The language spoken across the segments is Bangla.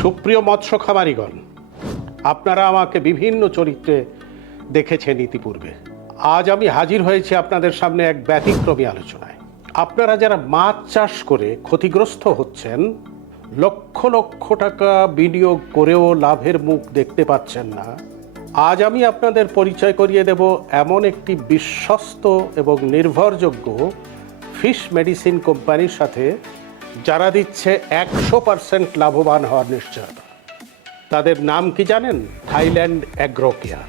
সুপ্রিয় মৎস্য খামারিগণ, আপনারা আমাকে বিভিন্ন চরিত্রে দেখেছেন ইতিপূর্বে। আজ আমি হাজির হয়েছি আপনাদের সামনে এক ব্যতিক্রমী আলোচনায়। আপনারা যারা মাছ চাষ করে ক্ষতিগ্রস্ত হচ্ছেন, লক্ষ লক্ষ টাকা বিনিয়োগ করেও লাভের মুখ দেখতে পাচ্ছেন না, আজ আমি আপনাদের পরিচয় করিয়ে দেব এমন একটি বিশ্বস্ত এবং নির্ভরযোগ্য ফিশ মেডিসিন কোম্পানির সাথে, যারা দিচ্ছে 100% লাভবান হওয়ার নিশ্চয়তা। তাদের নাম কি জানেন? Thailand agro care.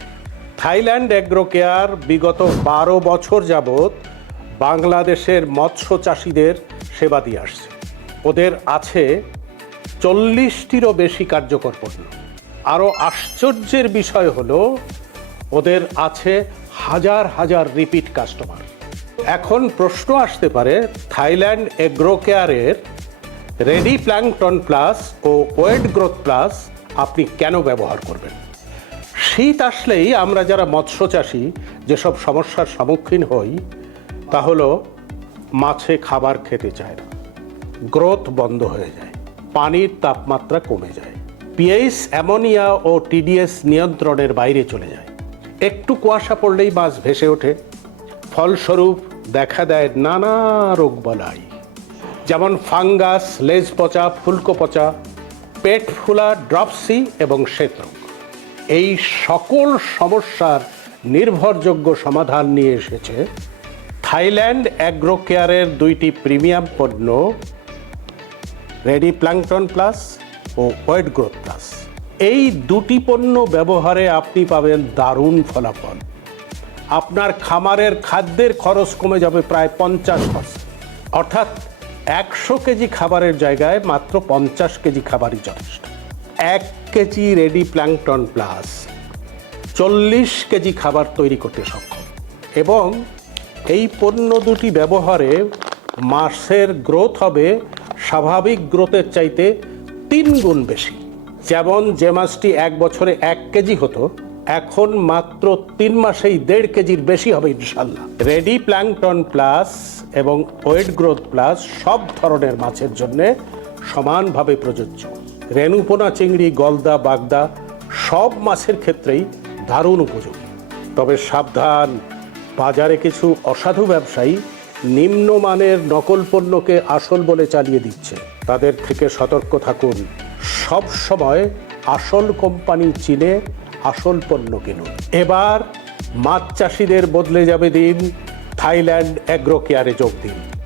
Thailand agro care বিগত 12 বছর যাবৎ বাংলাদেশের মৎস্য চাষিদের সেবা দিয়ে আসছে। ওদের আছে 40টিরও বেশি কার্যকর পণ্য। আরও আশ্চর্যের বিষয় হলো, ওদের আছে হাজার হাজার রিপিট কাস্টমার। এখন প্রশ্ন আসতে পারে, থাইল্যান্ড অ্যাগ্রো কেয়ারের রেডি প্ল্যাঙ্কটন প্লাস ও ওয়েট গ্রোথ প্লাস আপনি কেন ব্যবহার করবেন? শীত আসলেই আমরা যারা মৎস্য চাষি যেসব সমস্যার সম্মুখীন হই, তা হলো মাছে খাবার খেতে চায় না, গ্রোথ বন্ধ হয়ে যায়, পানির তাপমাত্রা কমে যায়, পিএইচ, অ্যামোনিয়া ও টিডিএস নিয়ন্ত্রণের বাইরে চলে যায়, একটু কুয়াশা পড়লেই মাছ ভেসে ওঠে। ফলস্বরূপ দেখা দেয় নানা রোগবালাই, যেমন ফাঙ্গাস, লেজ পচা, ফুলকো পচা, পেট ফুলা, ড্রপসি এবং শ্বেতরোগ। এই সকল সমস্যার নির্ভরযোগ্য সমাধান নিয়ে এসেছে থাইল্যান্ড অ্যাগ্রো কেয়ারের দুইটি প্রিমিয়াম পণ্য, রেডি প্ল্যাঙ্কটন প্লাস ও ওয়েট গ্রোথ প্লাস। এই দুটি পণ্য ব্যবহারে আপনি পাবেন দারুণ ফলাফল। আপনার খামারের খাদ্যের খরচ কমে যাবে প্রায় 50%। অর্থাৎ 100 কেজি খাবারের জায়গায় মাত্র 50 কেজি খাবারই যথেষ্ট। 1 KG ready plankton plus 40 KG খাবার তৈরি করতে সক্ষম, এবং এই পণ্য দুটি ব্যবহারে মাছের গ্রোথ হবে স্বাভাবিক গ্রোথের চাইতে 3 গুণ বেশি। যেমন যে মাছটি 1 বছরে 1 কেজি হতো, এখন মাত্র 3 মাসেই 1.5 কেজির বেশি হবে ইনশাল্লাহ। রেডি প্ল্যাঙ্কটন প্লাস এবং ওয়েট গ্রোথ প্লাস সব ধরনের মাছের জন্য সমানভাবে প্রযোজ্য। রেণুপোনা, চিংড়ি, গলদা, বাগদা সব মাছের ক্ষেত্রেই দারুণ উপযোগী। তবে সাবধান, বাজারে কিছু অসাধু ব্যবসায়ী নিম্নমানের নকল পণ্যকে আসল বলে চালিয়ে দিচ্ছে। তাদের থেকে সতর্ক থাকুন। সব সময় আসল কোম্পানি চিনে আসল পণ্য কিনুন। এবার মাছ চাষিদের বদলে যাবে দিন। থাইল্যান্ড অ্যাগ্রো কেয়ারে যোগ দিন।